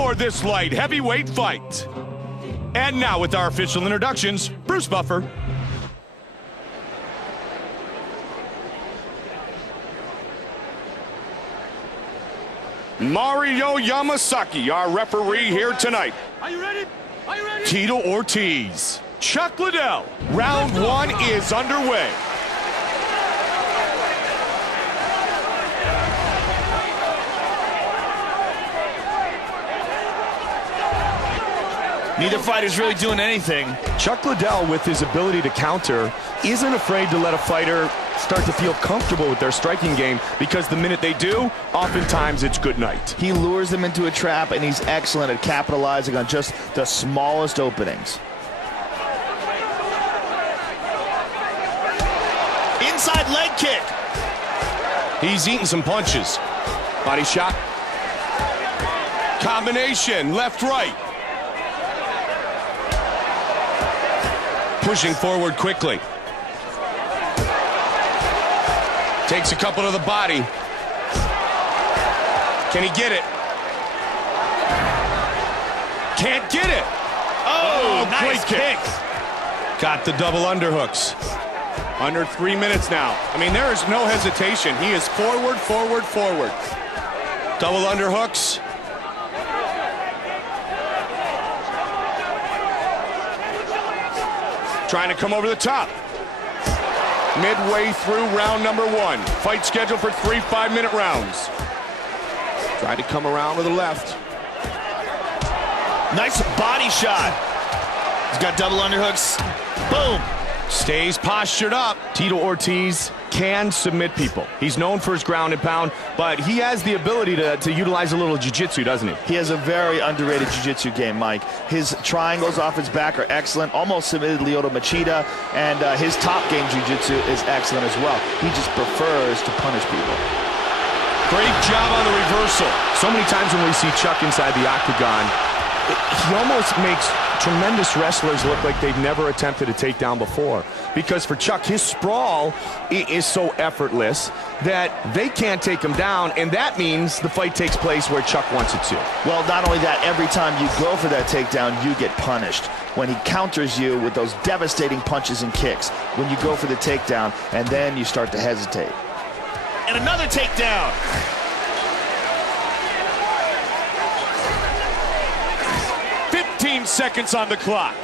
for this light heavyweight fight. And now with our official introductions, Bruce Buffer. Mario Yamasaki, our referee here tonight. Are you ready? Are you ready? Tito Ortiz, Chuck Liddell. Round one is underway. Neither fighter's really doing anything. Chuck Liddell, with his ability to counter, isn't afraid to let a fighter start to feel comfortable with their striking game, because the minute they do, oftentimes it's good night. He lures them into a trap, and he's excellent at capitalizing on just the smallest openings. Inside leg kick. He's eating some punches. Body shot. Combination, left, right. Pushing forward quickly. Takes a couple to the body. Can he get it? Can't get it. Oh, nice great kick. Got the double underhooks. Under 3 minutes now. I mean, there is no hesitation. He is forward, forward, forward. Double underhooks. Trying to come over the top. Midway through round number one. Fight scheduled for 3 5-minute rounds. Trying to come around with the left. Nice body shot. He's got double underhooks. Boom. Stays postured up. Tito Ortiz can submit people. He's known for his ground and pound, but he has the ability to utilize a little jiu-jitsu, doesn't he? He has a very underrated jiu-jitsu game, Mike. His triangles off his back are excellent, almost submitted Lyoto Machida, and his top game jiu-jitsu is excellent as well. He just prefers to punish people. Great job on the reversal. So many times when we see Chuck inside the octagon, he almost makes tremendous wrestlers look like they've never attempted a takedown before. Because for Chuck, his sprawl is so effortless that they can't take him down, and that means the fight takes place where Chuck wants it to. Well, not only that, every time you go for that takedown, you get punished. When he counters you with those devastating punches and kicks, when you go for the takedown, and then you start to hesitate. And another takedown. Seconds on the clock.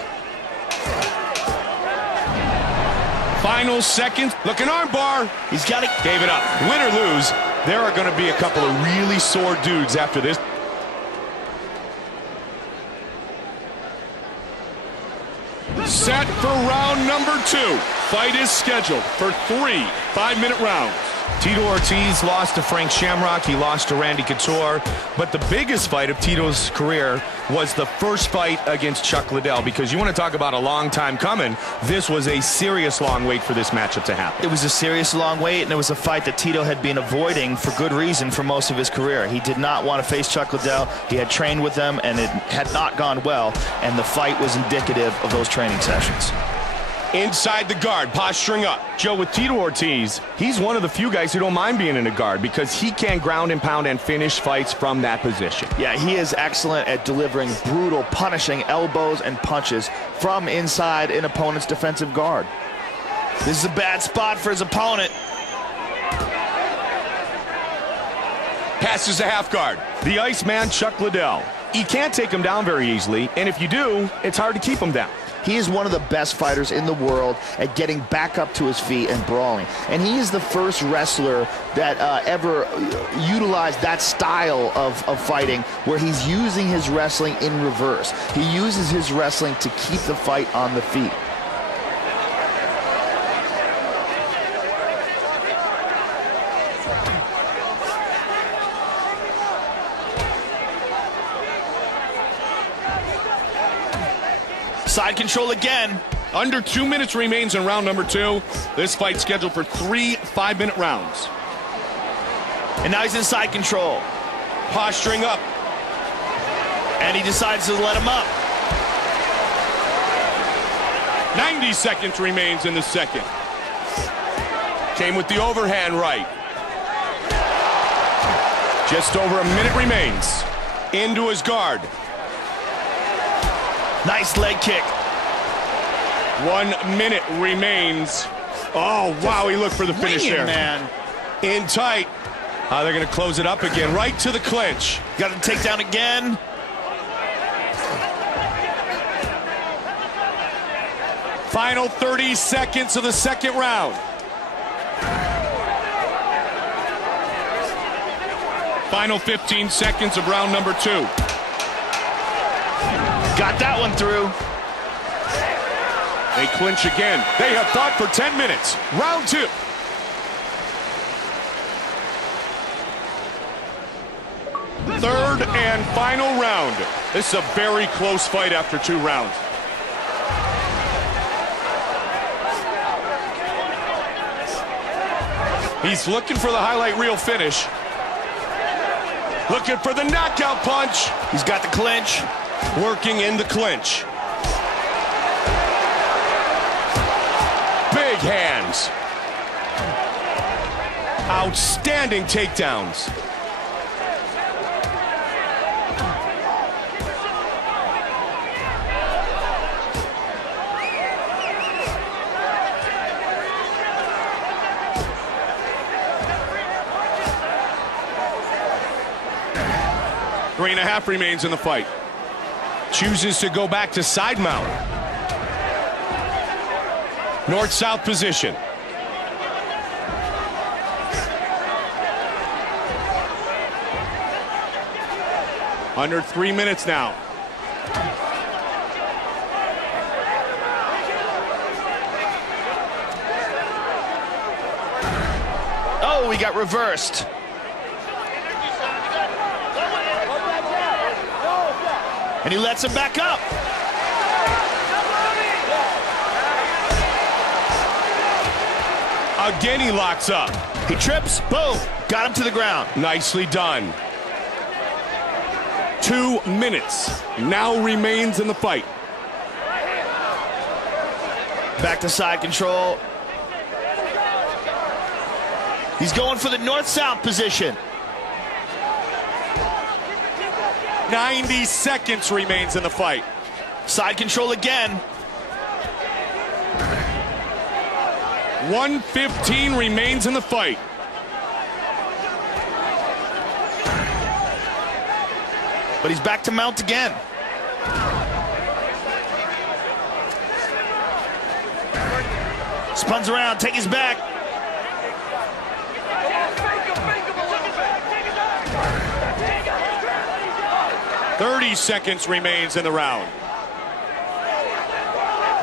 Final seconds. Looking armbar. He's got it. Gave it up. Win or lose, there are going to be a couple of really sore dudes after this. Set for round number two. Fight is scheduled for 3 5-minute rounds. Tito Ortiz lost to Frank Shamrock. He lost to Randy Couture. But the biggest fight of Tito's career was the first fight against Chuck Liddell, because you want to talk about a long time coming. This was a serious long wait for this matchup to happen. It was a serious long wait, and it was a fight that Tito had been avoiding for good reason for most of his career. He did not want to face Chuck Liddell. He had trained with them, and it had not gone well, and the fight was indicative of those training sessions. Inside the guard, posturing up. Joe, with Tito Ortiz, he's one of the few guys who don't mind being in a guard, because he can ground and pound and finish fights from that position. Yeah, he is excellent at delivering brutal, punishing elbows and punches from inside an opponent's defensive guard. This is a bad spot for his opponent. Passes the half guard. The Iceman, Chuck Liddell. You can't take him down very easily, and if you do, it's hard to keep him down. He is one of the best fighters in the world at getting back up to his feet and brawling. And he is the first wrestler that ever utilized that style of fighting, where he's using his wrestling in reverse. He uses his wrestling to keep the fight on the feet. Side control again. Under 2 minutes remains in round number two. This fight scheduled for 3 5-minute rounds. And now he's in side control. Posturing up. And he decides to let him up. 90 seconds remains in the second. Came with the overhand right. Just over a minute remains. Into his guard. Nice leg kick. 1 minute remains. Oh, wow, he looked for the finish Swinging, there. man. In tight. They're going to close it up again, right to the clinch. Got him take down again. Final 30 seconds of the second round. Final 15 seconds of round number 2. Got that one through. They clinch again. They have fought for 10 minutes. Round 2. Third and final round. This is a very close fight after 2 rounds. He's looking for the highlight reel finish. Looking for the knockout punch. He's got the clinch. Working in the clinch. Big hands. Outstanding takedowns. Three and a half remains in the fight. Chooses to go back to side mount. North-south position. Under 3 minutes now. Oh, he got reversed. And he lets him back up. Again, he locks up. He trips, boom, got him to the ground. Nicely done. 2 minutes now remains in the fight. Back to side control. He's going for the north-south position. 90 seconds remains in the fight. Side control again. 1:15 remains in the fight. But he's back to mount again. Spuns around, take his back. Thirty seconds remains in the round.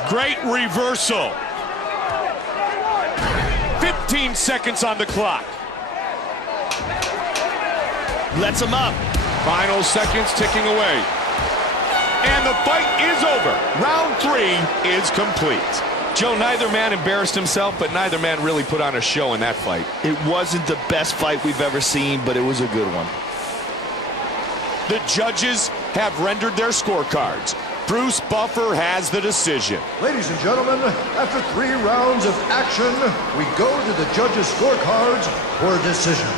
Great reversal. 15 seconds on the clock. Lets him up. Final seconds ticking away. And the fight is over. Round 3 is complete. Joe, neither man embarrassed himself, but neither man really put on a show in that fight. It wasn't the best fight we've ever seen, but it was a good one. The judges have rendered their scorecards. Bruce Buffer has the decision. Ladies and gentlemen, after 3 rounds of action, we go to the judges' scorecards for a decision.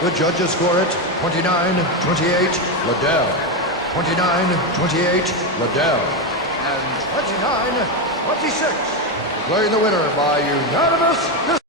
The judges score it 29-28, Liddel. 29-28, Liddel. And 29-26, declaring the winner by unanimous decision.